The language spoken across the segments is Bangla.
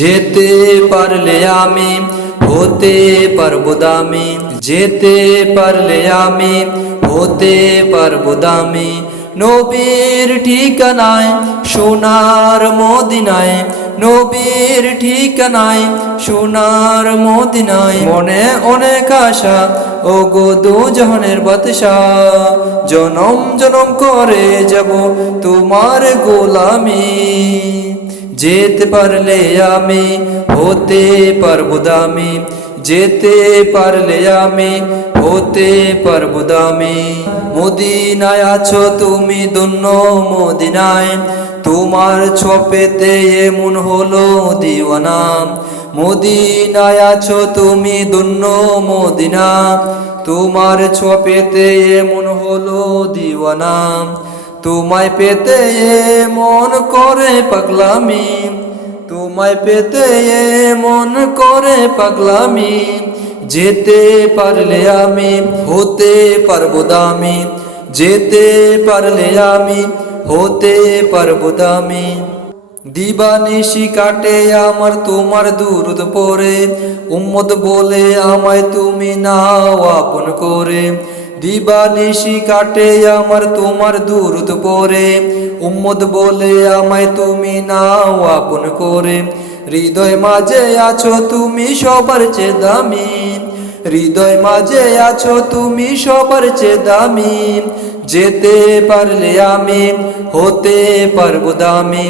যেতে পারলে আমি হতে পারবো দামি, যেতে পারলে আমি হতে পারবো দামি। নবীর ঠিকানায় সোনার মদিনায়, নবীর ঠিকানায় সোনার মদিনায়। মনে অনেক আশা ও গো দু জাহানের বাদশাহ, জনম জনম করে যাব তোমার গোলামি। যেতে পারলে আমি হতে পারবো দামি, যেতে পারলে আমি হতে পারবো দামি। মদিনায় আছো তুমি ধন্য মদিনায়, তোমার ছোপেতে এমন হলো দিওয়ানা। মদিনায় আছো তুমি ধন্য মদিনা, তোমার ছোপেতে এমন হলো দিওয়ানা। তোমায় পেতে মন করে পাগলামি, তোমায় পেতে মন করে পাগলামি। যেতে পারলে আমি হতে পারবো দামি, যেতে পারলে আমি হতে পারবো দামি। দিবানিশি কাটে আমার তোমার দুরুদ পড়ে, উম্মত বলে আমায় তুমি নাও আপন করে। দিবানিশি কাটে আমার তোমার দুরুদ পড়ে, উম্মত বলে আমায় তুমি নাও আপন করে। হৃদয় মাঝে আছো তুমি সবার চেয়ে দামি, হৃদয় মাঝে আছো তুমি সবার চেয়ে দামি। যেতে পারলে আমি হতে পারবো দামি,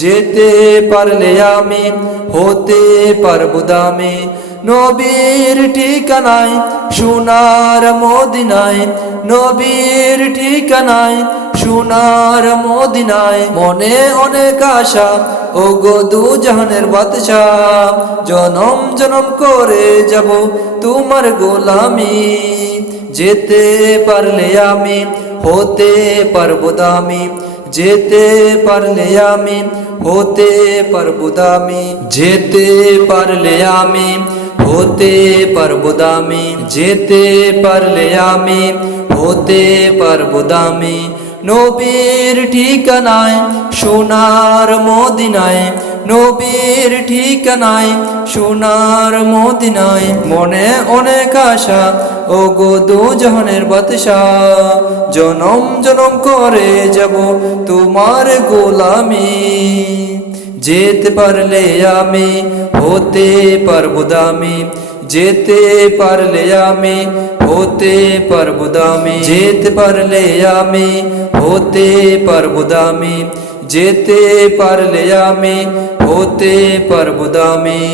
যেতে পারলে আমি হতে পারবো দামি। নবীর ঠিকানায় সোনার মদিনায়, নবীর ঠিকানায় সোনার মদিনায়। মনে অনেক আশা ও গো দু জাহানের বাদশাহ, জনম জনম করে যাব তোমার গোলামি। যেতে পারলে আমি হতে পারবো দামি, যেতে পারলে আমি হতে পারবো দামি। যেতে পারলে আমি হতে পারবো দামি, যেতে পারলে আমি হতে পারবো দামি। নবীর ঠিকানায় সোনার মদিনায়, নবীর ঠিকানায় সোনার মদিনায়। মনে অনেক আশা ও গো দু জাহানের বাদশাহ, জনম জনম করে যাব তোমার গোলামি। যেতে পারলে আমি হতে পারবো দামি, যেতে পারলে আমি হতে পারবো দামি। যেতে পারলে আমি হতে পারবো দামি, যেতে পারলে আমি হতে পারবো দামি।